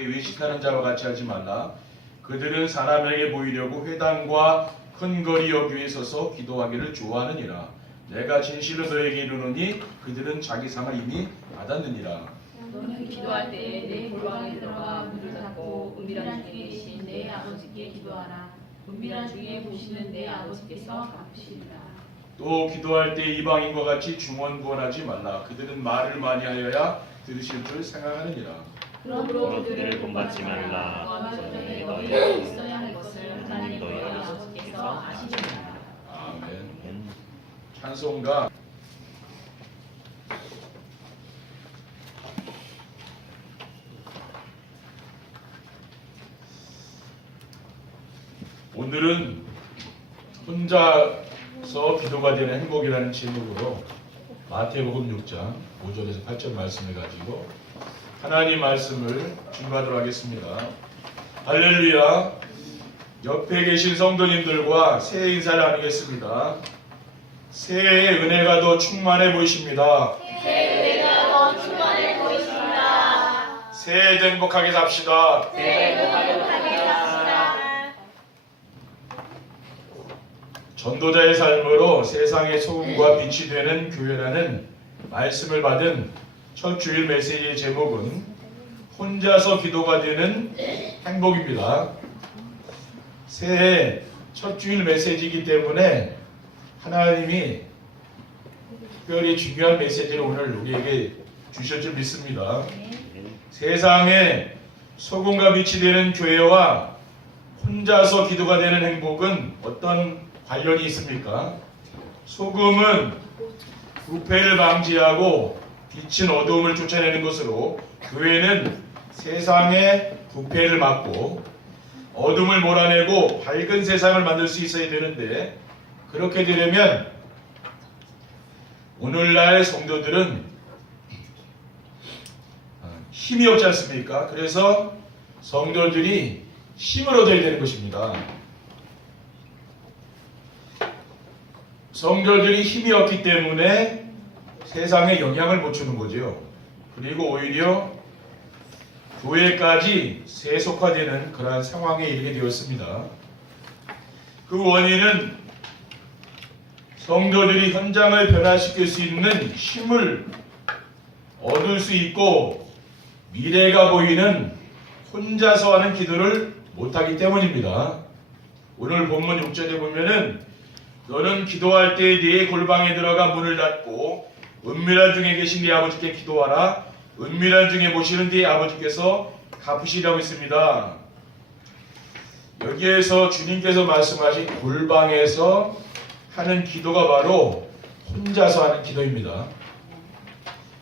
함께 외식하는 자와 같이 하지 말라. 그들은 사람에게 보이려고 회당과 큰 거리 여기에 서서 기도하기를 좋아하느니라. 내가 진실로 너에게 이르노니 그들은 자기 상을 이미 받았느니라. 너는 기도할 때에 내 골방에 들어가 문을 닫고 은밀한 중에 계신 내 아버지께 기도하라. 은밀한 중에 보시는 내 아버지께서 갚으시리라. 또 기도할 때 이방인과 같이 중언부언하지 말라. 그들은 말을 많이 하여야 들으실 줄 생각하느니라. 그러므로 그들을 본받지 말라. 너와 전에 너희가 있어야 할 것을 하나님 너희 아버지께서 아시느니라. 아멘. 찬송가 오늘은 혼자서 기도가 되는 행복이라는 제목으로 마태복음 6장 5절에서 8절 말씀을 가지고 하나님 말씀을 준비하도록 하겠습니다. 할렐루야. 옆에 계신 성도님들과 새해 인사를 나누겠습니다. 새해의 은혜가 더 충만해 보이십니다. 새해 은혜가 더 충만해 보이십니다. 새해도 행복하게 삽시다. 새해도 행복하게 삽시다. 전도자의 삶으로 세상의 소금과 빛이 되는 교회라는 말씀을 받은 첫 주일 메시지의 제목은 혼자서 기도가 되는 행복입니다. 새해 첫 주일 메시지이기 때문에 하나님이 특별히 중요한 메시지를 오늘 우리에게 주실 줄 믿습니다. 세상에 소금과 빛이 되는 교회와 혼자서 기도가 되는 행복은 어떤 관련이 있습니까? 소금은 부패를 방지하고 빛은 어두움을 쫓아내는 것으로 교회는 세상의 부패를 막고 어둠을 몰아내고 밝은 세상을 만들 수 있어야 되는데 그렇게 되려면 오늘날 성도들은 힘이 없지 않습니까? 그래서 성도들이 힘을 얻어야 되는 것입니다. 성도들이 힘이 없기 때문에 세상에 영향을 못 주는 거죠. 그리고 오히려 교회까지 세속화되는 그러한 상황에 이르게 되었습니다. 그 원인은 성도들이 현장을 변화시킬 수 있는 힘을 얻을 수 있고 미래가 보이는 혼자서 하는 기도를 못하기 때문입니다. 오늘 본문 6절에 보면은 너는 기도할 때 네 골방에 들어가 문을 닫고 은밀한 중에 계신 네 아버지께 기도하라. 은밀한 중에 보시는 네 아버지께서 갚으시라고 했습니다. 여기에서 주님께서 말씀하신 골방에서 하는 기도가 바로 혼자서 하는 기도입니다.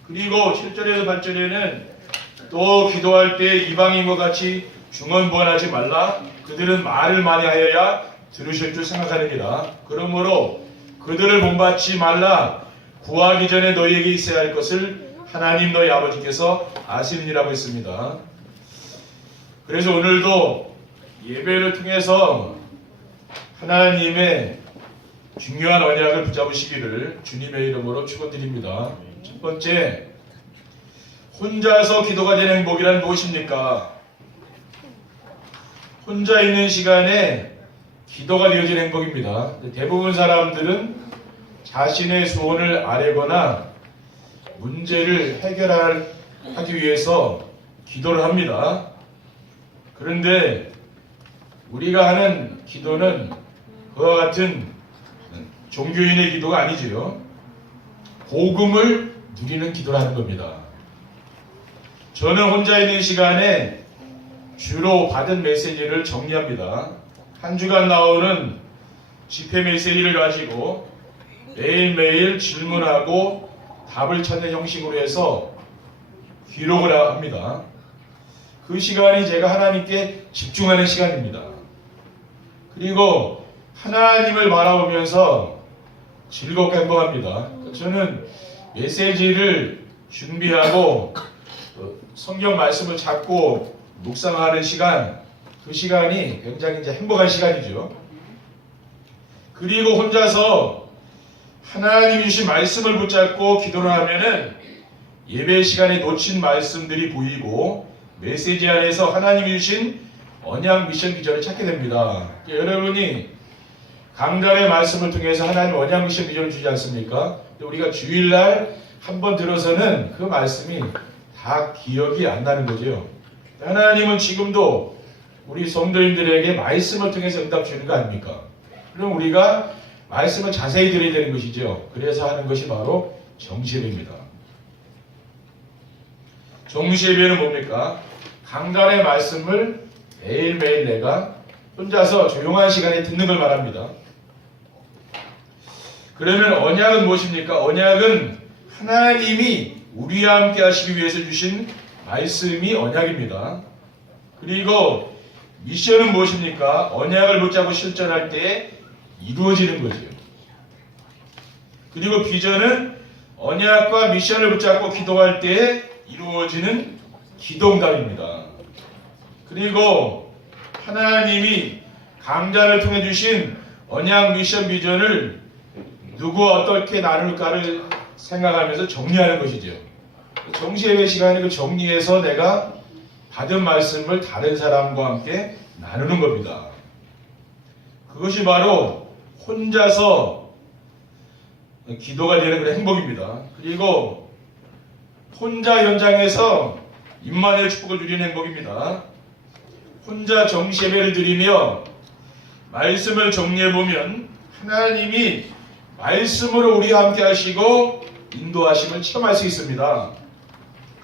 그리고 7절에서 8절에는 또 기도할 때 이방인과 같이 중언부언하지 말라. 그들은 말을 많이 하여야 들으실 줄 생각하느니라. 그러므로 그들을 본받지 말라. 구하기 전에 너희에게 있어야 할 것을 하나님 너희 아버지께서 아시느니라고 했습니다. 그래서 오늘도 예배를 통해서 하나님의 중요한 언약을 붙잡으시기를 주님의 이름으로 축원드립니다. 첫 번째, 혼자서 기도가 되는 행복이란 무엇입니까? 혼자 있는 시간에 기도가 되어지는 행복입니다. 대부분 사람들은 자신의 소원을 아뢰거나 문제를 해결하기 위해서 기도를 합니다. 그런데 우리가 하는 기도는 그와 같은 종교인의 기도가 아니지요. 복음을 누리는 기도를 하는 겁니다. 저는 혼자 있는 시간에 주로 받은 메시지를 정리합니다. 한 주간 나오는 집회 메시지를 가지고 매일매일 질문하고 답을 찾는 형식으로 해서 기록을 합니다. 그 시간이 제가 하나님께 집중하는 시간입니다. 그리고 하나님을 바라보면서 즐겁게 행복합니다. 저는 메시지를 준비하고 성경 말씀을 찾고 묵상하는 시간, 그 시간이 굉장히 이제 행복한 시간이죠. 그리고 혼자서 하나님이 주신 말씀을 붙잡고 기도를 하면은 예배 시간에 놓친 말씀들이 보이고 메시지 안에서 하나님이 주신 언약 미션 비전을 찾게 됩니다. 여러분이 강단의 말씀을 통해서 하나님 언약 미션 비전을 주지 않습니까? 우리가 주일날 한번 들어서는 그 말씀이 다 기억이 안 나는 거죠. 하나님은 지금도 우리 성도님들에게 말씀을 통해서 응답 주는 거 아닙니까? 그럼 우리가 말씀을 자세히 들어야 되는 것이죠. 그래서 하는 것이 바로 정시예배입니다. 정시예배는 뭡니까? 강단의 말씀을 매일매일 내가 혼자서 조용한 시간에 듣는 걸 말합니다. 그러면 언약은 무엇입니까? 언약은 하나님이 우리와 함께 하시기 위해서 주신 말씀이 언약입니다. 그리고 미션은 무엇입니까? 언약을 붙잡고 실천할 때 이루어지는 거죠. 그리고 비전은 언약과 미션을 붙잡고 기도할 때 이루어지는 기도응답입니다. 그리고 하나님이 강단을 통해 주신 언약 미션 비전을 누구와 어떻게 나눌까를 생각하면서 정리하는 것이죠. 정시예배 시간에 그 정리해서 내가 받은 말씀을 다른 사람과 함께 나누는 겁니다. 그것이 바로 혼자서 기도가 되는 그런 행복입니다. 그리고 혼자 현장에서 임마누엘 축복을 누리는 행복입니다. 혼자 정시예배를 드리며 말씀을 정리해보면 하나님이 말씀으로 우리와 함께 하시고 인도하심을 체험할 수 있습니다.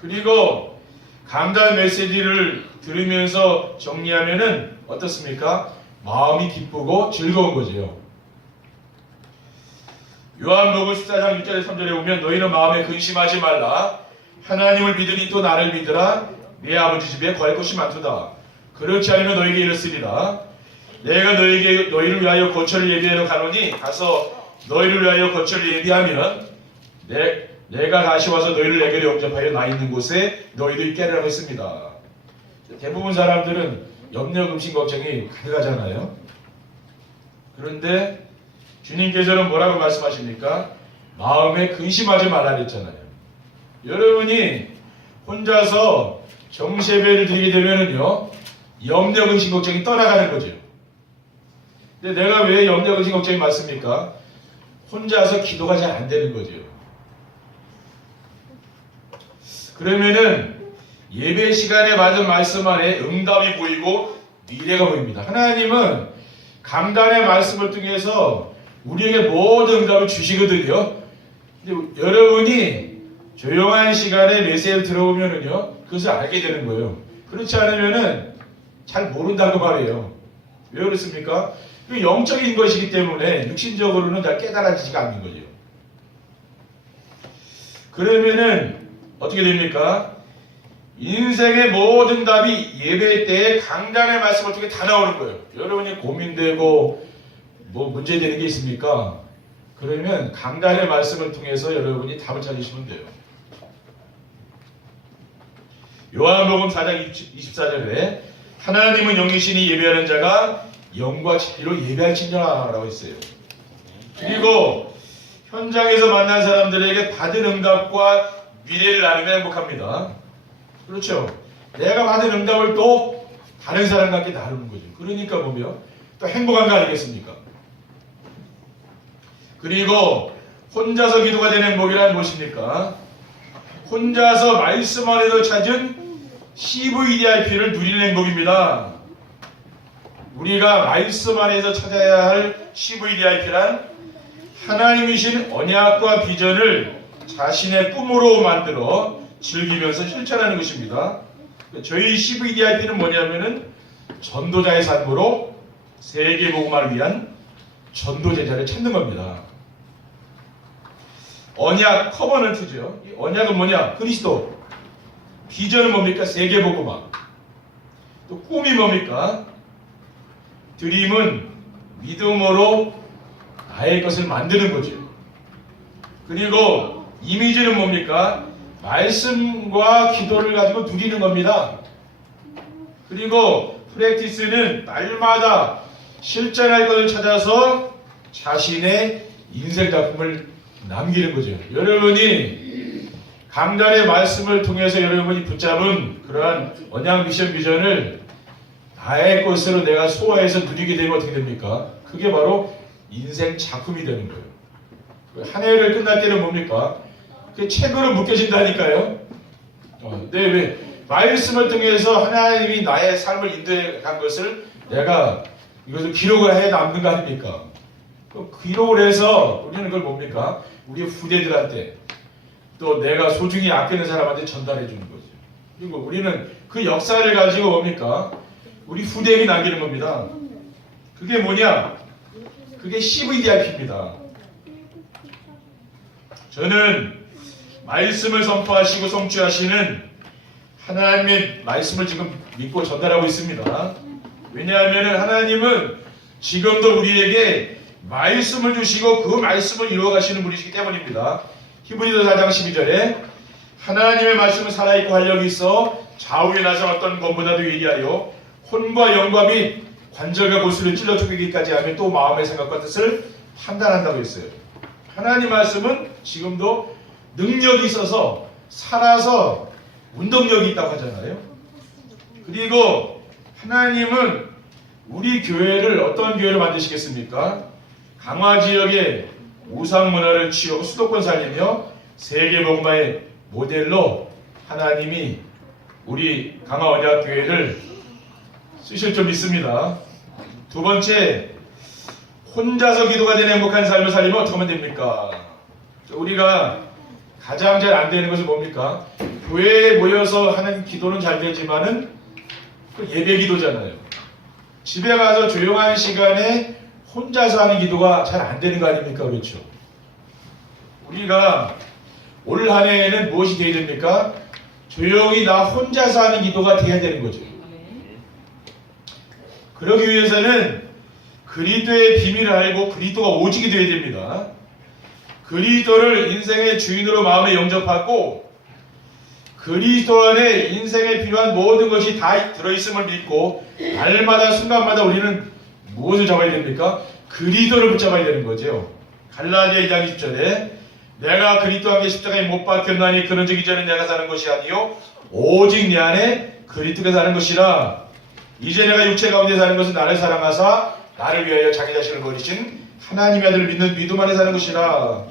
그리고 강단 메시지를 들으면서 정리하면은 어떻습니까? 마음이 기쁘고 즐거운 거죠. 요한복음 14장 1절에 3절에 보면 너희는 마음에 근심하지 말라. 하나님을 믿으니 또 나를 믿으라. 내 아버지 집에 거할 곳이 많도다. 그렇지 않으면 너희에게 이렇습니다. 내가 너희를 위하여 거처를 예비하러 가노니 가서 너희를 위하여 거처를 예비하면 내가 다시 와서 너희를 내게로 영접하여 나 있는 곳에 너희도 있게 하리라고 했습니다. 대부분 사람들은 염려, 근심, 걱정이 가득하잖아요. 그런데 주님께서는 뭐라고 말씀하십니까? 마음에 근심하지 말라 그랬잖아요. 여러분이 혼자서 정시예배를 드리게 되면은요, 염려, 근심, 걱정이 떠나가는 거죠. 근데 내가 왜 염려, 근심, 걱정이 많습니까? 혼자서 기도가 잘 안 되는 거죠. 그러면은 예배 시간에 받은 말씀 안에 응답이 보이고 미래가 보입니다. 하나님은 강단의 말씀을 통해서 우리에게 모든 응답을 주시거든요. 근데 여러분이 조용한 시간에 메시지를 들어보면은요, 그것을 알게 되는 거예요. 그렇지 않으면은 잘 모른다고 말이에요. 왜 그렇습니까? 그 영적인 것이기 때문에 육신적으로는 잘 깨달아지지가 않는 거죠. 그러면은 어떻게 됩니까? 인생의 모든 답이 예배 때에 강단의 말씀을 통해 다 나오는 거예요. 여러분이 고민되고 뭐 문제되는 게 있습니까? 그러면 강단의 말씀을 통해서 여러분이 답을 찾으시면 돼요. 요한복음 4장 24절에 하나님은 영이시니 예배하는 자가 영과 진리로 예배할지니라라고 했어요. 그리고 현장에서 만난 사람들에게 받은 응답과 미래를 나누면 행복합니다. 그렇죠? 내가 받은 응답을 또 다른 사람과 함께 나누는 거죠. 그러니까 보면 또 행복한 거 아니겠습니까? 그리고 혼자서 기도가 되는 행복이란 무엇입니까? 혼자서 말씀 안에서 찾은 CVDIP를 누리는 행복입니다. 우리가 말씀 안에서 찾아야 할 CVDIP란 하나님이신 언약과 비전을 자신의 꿈으로 만들어 즐기면서 실천하는 것입니다. 저희 CVDIP는 뭐냐면은 전도자의 삶으로 세계 복음화를 위한 전도 제자를 찾는 겁니다. 언약 커버넌트죠. 언약은 뭐냐? 그리스도. 비전은 뭡니까? 세계 복음화. 또 꿈이 뭡니까? 드림은 믿음으로 나의 것을 만드는 거죠. 그리고 이미지는 뭡니까? 말씀과 기도를 가지고 누리는 겁니다. 그리고 프랙티스는 날마다 실천할 것을 찾아서 자신의 인생 작품을 남기는 거죠. 여러분이 강단의 말씀을 통해서 여러분이 붙잡은 그러한 언양 미션 비전을 나의 것으로 내가 소화해서 누리게 되면 어떻게 됩니까? 그게 바로 인생 작품이 되는 거예요. 한 해를 끝날 때는 뭡니까? 그 책으로 묶여진다니까요. 네, 왜? 말씀을 통해서 하나님이 나의 삶을 인도해 간 것을 내가 이것을 기록을 해 남는 거 아닙니까? 그 기록을 해서 우리는 그걸 뭡니까? 우리 후대들한테 또 내가 소중히 아끼는 사람한테 전달해 주는 거죠. 그리고 우리는 그 역사를 가지고 뭡니까? 우리 후대에게 남기는 겁니다. 그게 뭐냐? 그게 CVDIP입니다. 저는 말씀을 선포하시고 성취하시는 하나님의 말씀을 지금 믿고 전달하고 있습니다. 왜냐하면 하나님은 지금도 우리에게 말씀을 주시고 그 말씀을 이루어가시는 분이시기 때문입니다. 히브리서 4장 12절에 하나님의 말씀은 살아있고 활력이 있어 좌우에 나서 어떤 것보다도 예리하여 혼과 영과 및 관절과 골수를 찔러 쪼개기까지 하며 또 마음의 생각과 뜻을 판단한다고 했어요. 하나님 말씀은 지금도 능력이 있어서 살아서 운동력이 있다고 하잖아요. 그리고 하나님은 우리 교회를 어떤 교회를 만드시겠습니까? 강화 지역의 우상 문화를 취하고 수도권 살리며 세계 복음화의 모델로 하나님이 우리 강화 언약교회를 쓰실 줄 믿습니다. 두 번째, 혼자서 기도가 되는 행복한 삶을 살리면 어떻게 하면 됩니까? 우리가 가장 잘 안 되는 것은 뭡니까? 교회에 모여서 하는 기도는 잘 되지만은 그 예배 기도잖아요. 집에 가서 조용한 시간에 혼자서 하는 기도가 잘 안 되는 거 아닙니까? 그렇죠? 우리가 올 한 해에는 무엇이 되어야 됩니까? 조용히 나 혼자서 하는 기도가 되어야 되는 거죠. 그러기 위해서는 그리스도의 비밀을 알고 그리스도가 오직이 되어야 됩니다. 그리스도를 인생의 주인으로 마음에 영접하고 그리스도 안에 인생에 필요한 모든 것이 다 들어있음을 믿고 날마다 순간마다 우리는 무엇을 잡아야 됩니까? 그리스도를 붙잡아야 되는 거죠. 갈라디아 2장 10절에 내가 그리스도와 함께 십자가에 못 박혔나니 그런즉 이제는 내가 사는 것이 아니요 오직 내 안에 그리스도가 사는 것이라. 이제 내가 육체 가운데 사는 것은 나를 사랑하사 나를 위하여 자기 자신을 버리신 하나님의 아들을 믿는 믿음 안에 사는 것이라.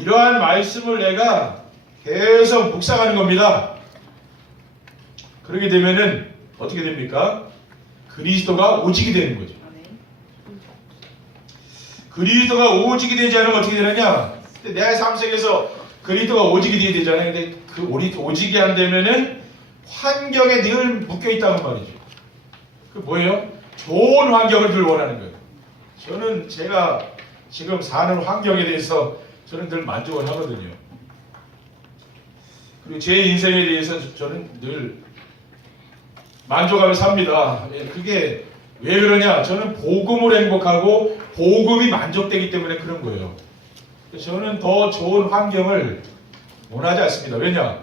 이러한 말씀을 내가 계속 묵상하는 겁니다. 그렇게 되면은 어떻게 됩니까? 그리스도가 오직이 되는 거죠. 그리스도가 오직이 되지 않으면 어떻게 되느냐? 내 삶 속에서 그리스도가 오직이 되어야 되잖아요. 근데 그 오직이 안 되면은 환경에 늘 묶여 있다는 말이죠. 그 뭐예요? 좋은 환경을 늘 원하는 거예요. 저는 제가 지금 사는 환경에 대해서 저는 늘 만족을 하거든요. 그리고 제 인생에 대해서 저는 늘 만족하며 삽니다. 그게 왜 그러냐? 저는 복음으로 행복하고 복음이 만족되기 때문에 그런 거예요. 저는 더 좋은 환경을 원하지 않습니다. 왜냐?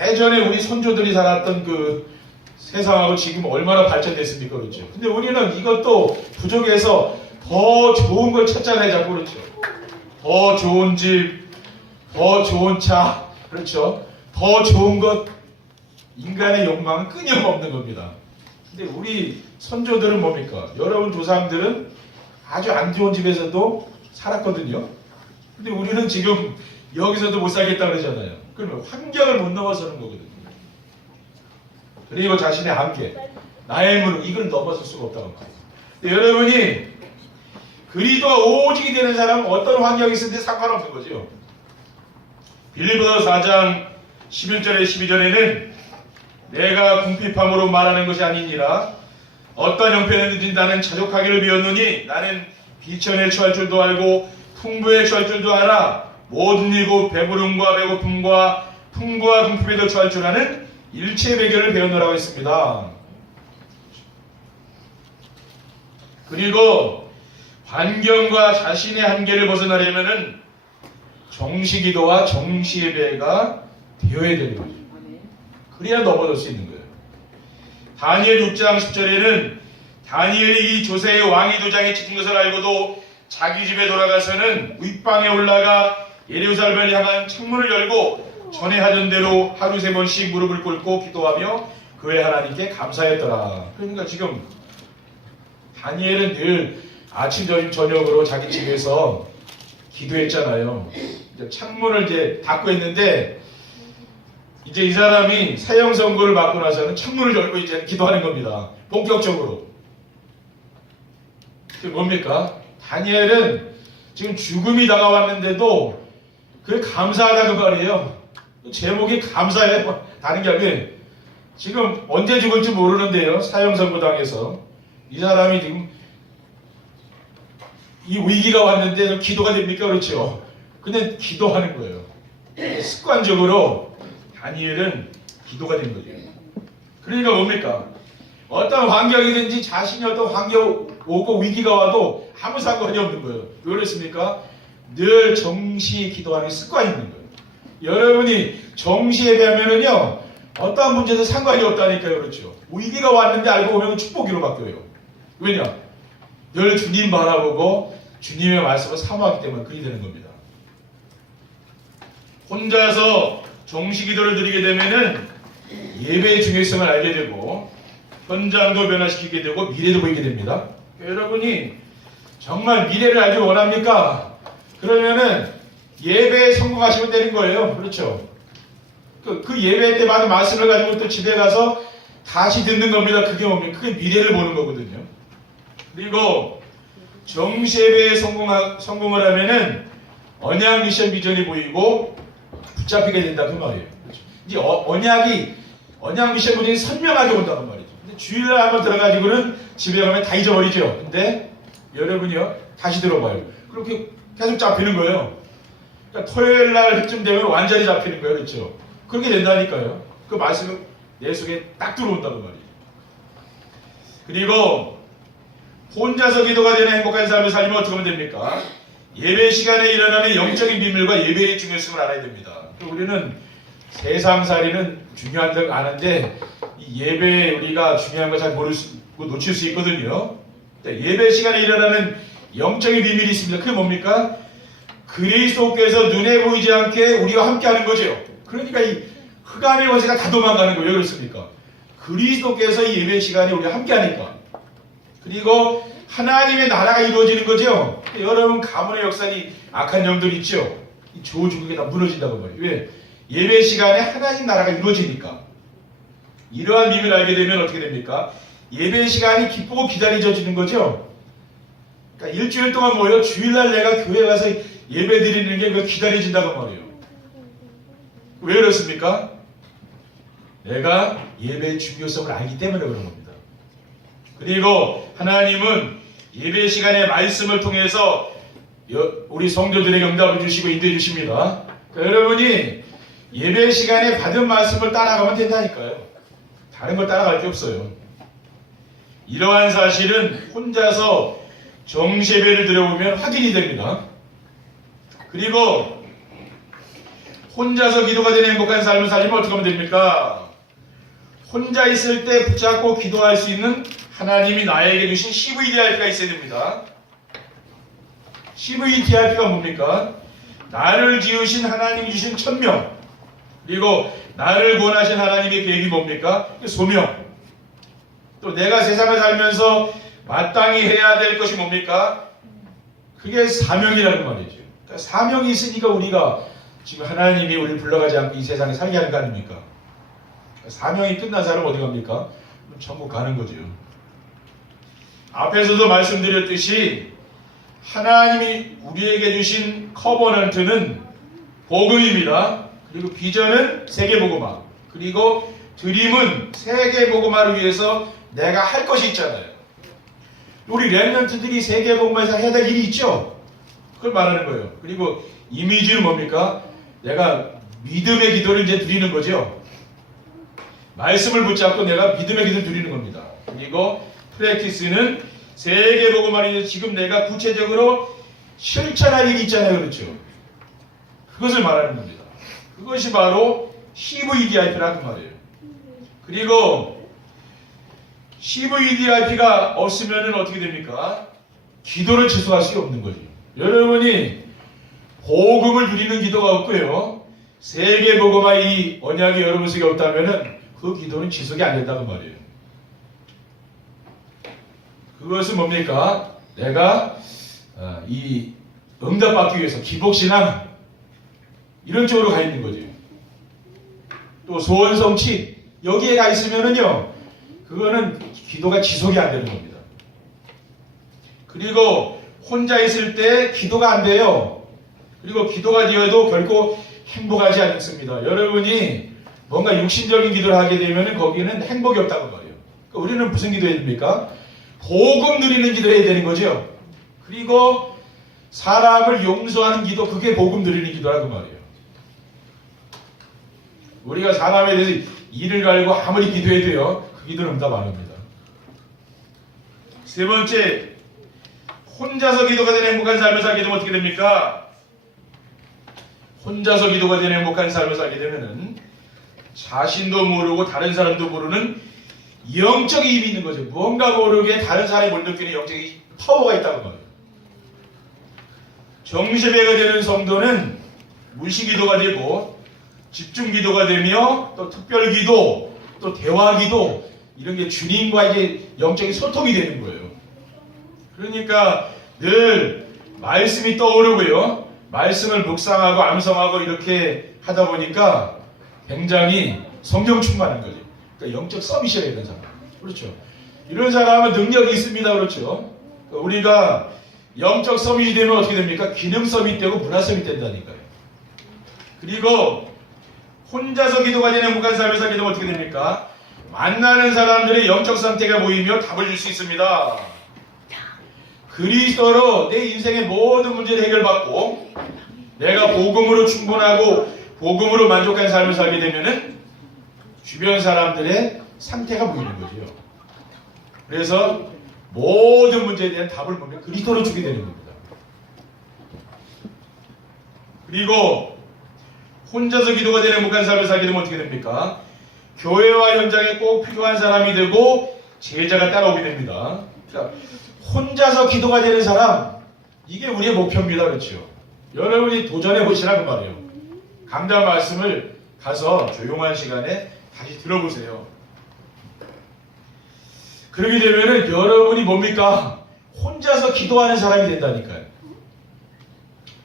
예전에 우리 선조들이 살았던 그 세상하고 지금 얼마나 발전됐습니까? 그렇죠? 근데 우리는 이것도 부족해서 더 좋은 걸 찾잖아요. 자꾸 그렇죠? 더 좋은 집, 더 좋은 차, 그렇죠? 더 좋은 것, 인간의 욕망은 끊임없는 겁니다. 근데 우리 선조들은 뭡니까? 여러분 조상들은 아주 안 좋은 집에서도 살았거든요. 근데 우리는 지금 여기서도 못 살겠다 그러잖아요. 그러면 환경을 못 넘어서는 거거든요. 그리고 자신의 한계, 나의 무능, 이걸 넘어설 수가 없다고 합니다. 근데 여러분이 그리스도가 오직이 되는 사람은 어떤 환경이 있는지 상관없는 거죠. 빌립보서 4장 11절에 12절에는 내가 궁핍함으로 말하는 것이 아니니라 어떤 형편이든지 나는 자족하기를 비웠노니 나는 비천에 처할 줄도 알고 풍부에 처할 줄도 알아 모든 일고 배부름과 배고픔과 풍부와 궁핍에도 처할 줄 아는 일체 배결을 배웠노라고 했습니다. 그리고 환경과 자신의 한계를 벗어나려면은 정시기도와 정시예배가 되어야 되는 거죠. 그래야 넘어질 수 있는 거예요. 다니엘 6장 10절에는 다니엘이 이 조세의 왕위 도장에 찍힌 것을 알고도 자기 집에 돌아가서는 윗방에 올라가 예루살렘을 향한 창문을 열고 전에 하던 대로 하루 3번씩 무릎을 꿇고 기도하며 그의 하나님께 감사했더라. 그러니까 지금 다니엘은 늘 아침, 점심, 저녁으로 자기 집에서 기도했잖아요. 이제 창문을 이제 닫고 있는데 이제 이 사람이 사형 선고를 받고 나서는 창문을 열고 이제 기도하는 겁니다. 본격적으로. 그게 뭡니까? 다니엘은 지금 죽음이 다가왔는데도 그게 감사하다는 말이에요. 제목이 감사해요. 다른 게 아니라 지금 언제 죽을지 모르는데요. 사형 선고 당해서 이 사람이 지금 이 위기가 왔는데 기도가 됩니까? 그렇죠. 근데 기도하는 거예요. 습관적으로 다니엘은 기도가 된 거죠. 그러니까 뭡니까? 어떤 환경이든지 자신이 어떤 환경 오고 위기가 와도 아무 상관이 없는 거예요. 왜 그렇습니까? 늘 정시에 기도하는 습관이 있는 거예요. 여러분이 정시에 비하면은요 어떠한 문제도 상관이 없다니까요. 그렇죠. 위기가 왔는데 알고 보면 축복으로 바뀌어요. 왜냐? 늘 주님 바라보고 주님의 말씀을 사모하기 때문에 그리 되는 겁니다. 혼자서 정시 기도를 드리게 되면은 예배의 중요성을 알게 되고 현장도 변화시키게 되고 미래도 보이게 됩니다. 여러분이 정말 미래를 알기 원합니까? 그러면은 예배에 성공하시면 되는 거예요. 그렇죠? 그 예배 때 받은 말씀을 가지고 또 집에 가서 다시 듣는 겁니다. 그게 뭡니까? 그게 미래를 보는 거거든요. 그리고 정시 예배에 성공을 하면은 언약 미션 비전이 보이고 붙잡히게 된다 그 말이에요. 그렇죠? 이제 언약 미션 비전이 선명하게 온다는 말이죠. 근데 주일날 한번 들어가지고는 집에 가면 다 잊어버리죠. 근데 여러분이요 다시 들어봐요. 그렇게 계속 잡히는 거예요. 그러니까 토요일 날쯤 되면 완전히 잡히는 거예요. 그렇죠? 그렇게 된다니까요. 그 말씀이 내 속에 딱 들어온다고 말이에요. 그리고 혼자서 기도가 되는 행복한 삶을 살면 어떻게 하면 됩니까? 예배 시간에 일어나는 영적인 비밀과 예배의 중요성을 알아야 됩니다. 우리는 세상살이는 중요한 줄 아는데 이 예배에 우리가 중요한 걸 잘 모를 수 있고 놓칠 수 있거든요. 예배 시간에 일어나는 영적인 비밀이 있습니다. 그게 뭡니까? 그리스도께서 눈에 보이지 않게 우리와 함께하는 거죠. 그러니까 이 흑암의 권세가 다 도망가는 거예요. 왜 그렇습니까? 그리스도께서 이 예배 시간에 우리와 함께하니까. 그리고 하나님의 나라가 이루어지는 거죠. 여러분 가문의 역사니 악한 영들 있죠. 이 조직이 다 무너진다고 말이에요. 왜? 예배 시간에 하나님 나라가 이루어지니까. 이러한 비밀을 알게 되면 어떻게 됩니까? 예배 시간이 기쁘고 기다려지는 거죠. 그러니까 일주일 동안 뭐예요? 주일날 내가 교회 가서 예배 드리는 게 기다려진다고 말이에요. 왜 그렇습니까? 내가 예배의 중요성을 알기 때문에 그런 겁니다. 그리고 하나님은 예배 시간의 말씀을 통해서 우리 성도들에게 응답을 주시고 인도해 주십니다. 그러니까 여러분이 예배 시간에 받은 말씀을 따라가면 된다니까요. 다른 걸 따라갈 게 없어요. 이러한 사실은 혼자서 정시예배를 드려보면 확인이 됩니다. 그리고 혼자서 기도가 되는 행복한 삶을 살리면 어떻게 하면 됩니까? 혼자 있을 때 붙잡고 기도할 수 있는 하나님이 나에게 주신 CVDRP가 있어야 됩니다. CVDRP가 뭡니까? 나를 지으신 하나님이 주신 천명, 그리고 나를 구원하신 하나님의 계획이 뭡니까? 소명. 또 내가 세상을 살면서 마땅히 해야 될 것이 뭡니까? 그게 사명이라는 말이죠. 그러니까 사명이 있으니까 우리가 지금 하나님이 우리를 불러가지 않고 이 세상에 살게 하는 거 아닙니까? 사명이 끝난 사람은 어디 갑니까? 천국 가는 거죠. 앞에서도 말씀드렸듯이 하나님이 우리에게 주신 커버넌트는 복음입니다. 그리고 비전은 세계복음화, 그리고 드림은 세계복음화를 위해서 내가 할 것이 있잖아요. 우리 랩런트들이 세계복음화에서 해야 될 일이 있죠. 그걸 말하는 거예요. 그리고 이미지는 뭡니까? 내가 믿음의 기도를 이제 드리는 거죠. 말씀을 붙잡고 내가 믿음의 기도를 드리는 겁니다. 그리고 프랙티스는 세계복음화를 지금 내가 구체적으로 실천할 일이 있잖아요. 그렇죠? 그것을 말하는 겁니다. 그것이 바로 CVDRP라는 말이에요. 그리고 CVDRP가 없으면 어떻게 됩니까? 기도를 취소할 수 없는 거죠. 여러분이 복음을 누리는 기도가 없고요. 세계 복음화 이 언약이 여러분 속에 없다면은 그 기도는 지속이 안 된다는 말이에요. 그것은 뭡니까? 내가 이 응답받기 위해서 기복신앙 이런 쪽으로 가 있는 거죠. 또 소원성취 여기에 가 있으면은요, 그거는 기도가 지속이 안 되는 겁니다. 그리고 혼자 있을 때 기도가 안 돼요. 그리고 기도가 되어도 결코 행복하지 않습니다. 여러분이 뭔가 육신적인 기도를 하게 되면 거기는 행복이 없다고 말이에요. 그러니까 우리는 무슨 기도해야 됩니까? 복음 누리는 기도해야 되는 거죠. 그리고 사람을 용서하는 기도, 그게 복음 누리는 기도라고 말이에요. 우리가 사람에 대해서 이를 갈고 아무리 기도해도요, 그 기도는 응답 안 합니다. 세 번째, 혼자서 기도가 되는 행복한 삶을 살게 되면 어떻게 됩니까? 혼자서 기도가 되는 행복한 삶을 살게 되면은 자신도 모르고 다른 사람도 모르는 영적인 힘이 있는 거죠. 무언가 모르게 다른 사람이 못 느끼는 영적인 파워가 있다는 거예요. 정시배가 되는 성도는 무시기도가 되고 집중기도가 되며 또 특별기도, 또 대화기도, 이런 게 주님과 이게 영적인 소통이 되는 거예요. 그러니까 늘 말씀이 떠오르고요, 말씀을 묵상하고 암송하고 이렇게 하다 보니까 굉장히 성령 충만한 거죠. 그러니까 영적 서밋이라 이런 사람. 그렇죠. 이런 사람은 능력이 있습니다. 그렇죠. 그러니까 우리가 영적 서밋이 되면 어떻게 됩니까? 기능 서밋 되고 문화 서밋 된다니까요. 그리고 혼자서 기도가 되는 행복한 삶을 살게 되면 어떻게 됩니까? 만나는 사람들의 영적 상태가 보이며 답을 줄 수 있습니다. 그리스도로 내 인생의 모든 문제를 해결받고 내가 복음으로 충분하고 복음으로 만족한 삶을 살게 되면은 주변 사람들의 상태가 보이는 거죠. 그래서 모든 문제에 대한 답을 보면 그리스도로 주게 되는 겁니다. 그리고 혼자서 기도가 되는 행복한 삶을 살게 되면 어떻게 됩니까? 교회와 현장에 꼭 필요한 사람이 되고 제자가 따라오게 됩니다. 그러니까 혼자서 기도가 되는 사람, 이게 우리의 목표입니다. 그렇죠? 여러분이 도전해 보시라고 말이에요. 강단 말씀을 가서 조용한 시간에 다시 들어보세요. 그렇게 되면은 여러분이 뭡니까? 혼자서 기도하는 사람이 된다니까요.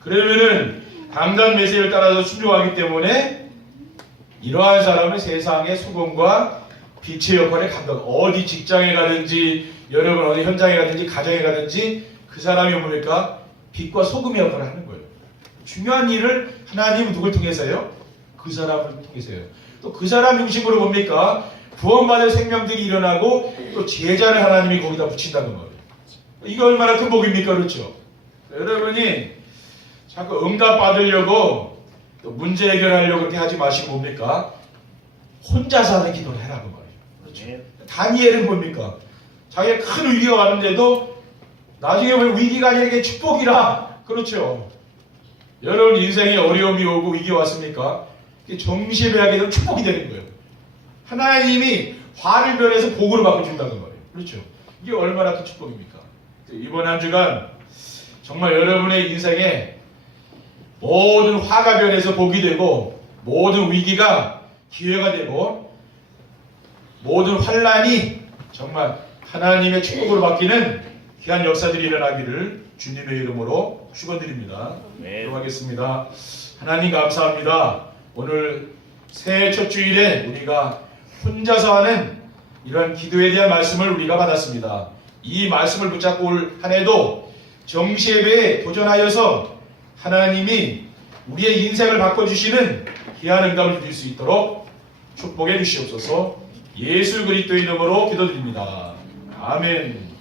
그러면은 강단 메시지를 따라서 순종하기 때문에 이러한 사람은 세상의 소금과 빛의 역할을 감당. 어디 직장에 가든지, 여러분 어디 현장에 가든지, 가정에 가든지 그 사람이 뭡니까? 빛과 소금의 역할을 하는 거예요. 중요한 일을 하나님은 누굴 통해서요? 그 사람을 통해서요. 또 그 사람 중심으로 뭡니까? 구원받을 생명들이 일어나고 또 제자를 하나님이 거기다 붙인다는 거예요. 이게 얼마나 큰 복입니까? 그렇죠? 여러분이 자꾸 응답 받으려고 또 문제 해결하려고 그렇게 하지 마시고 뭡니까? 혼자서 하는 기도를 해라고 말이에요. 그렇죠? 다니엘은 뭡니까? 자기가 큰 위기가 왔는데도 나중에 보면 위기가 아니라 이게 축복이라. 그렇죠? 여러분 인생에 어려움이 오고 위기가 왔습니까? 정시배하게 되면 축복이 되는 거예요. 하나님이 화를 변해서 복으로 바꿔준다는 거예요. 그렇죠? 이게 얼마나 큰 축복입니까? 이번 한 주간 정말 여러분의 인생에 모든 화가 변해서 복이 되고 모든 위기가 기회가 되고 모든 환난이 정말 하나님의 축복으로 바뀌는 귀한 역사들이 일어나기를 주님의 이름으로 축원드립니다. 기도하겠습니다. 하나님 감사합니다. 오늘 새해 첫 주일에 우리가 혼자서 하는 이런 기도에 대한 말씀을 우리가 받았습니다. 이 말씀을 붙잡고 올 한 해도 정시예배에 도전하여서 하나님이 우리의 인생을 바꿔주시는 귀한 응답을 드릴 수 있도록 축복해 주시옵소서. 예수 그리스도의 이름으로 기도드립니다. 아멘.